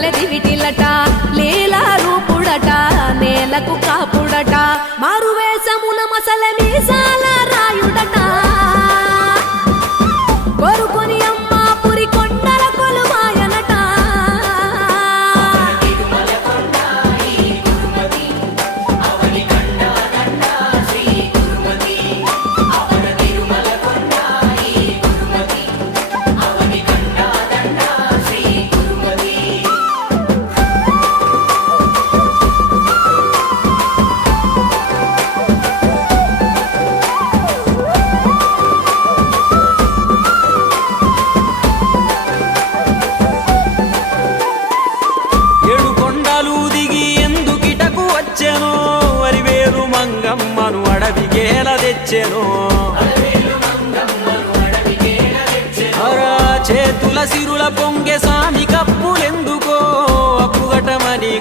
కలదివిటిలట లీలా రూపుడట నేలకు కాపుడట మారువేషమున మసల మీసాల రాయుడట కోరుకొని అమ్మ పురి కొండల కొలువాయనట మంగమ్మను అడవికేల తెచ్చెను చేతుల సిరుల పొంగె సామి కప్పులెందుకో అప్పుగటమని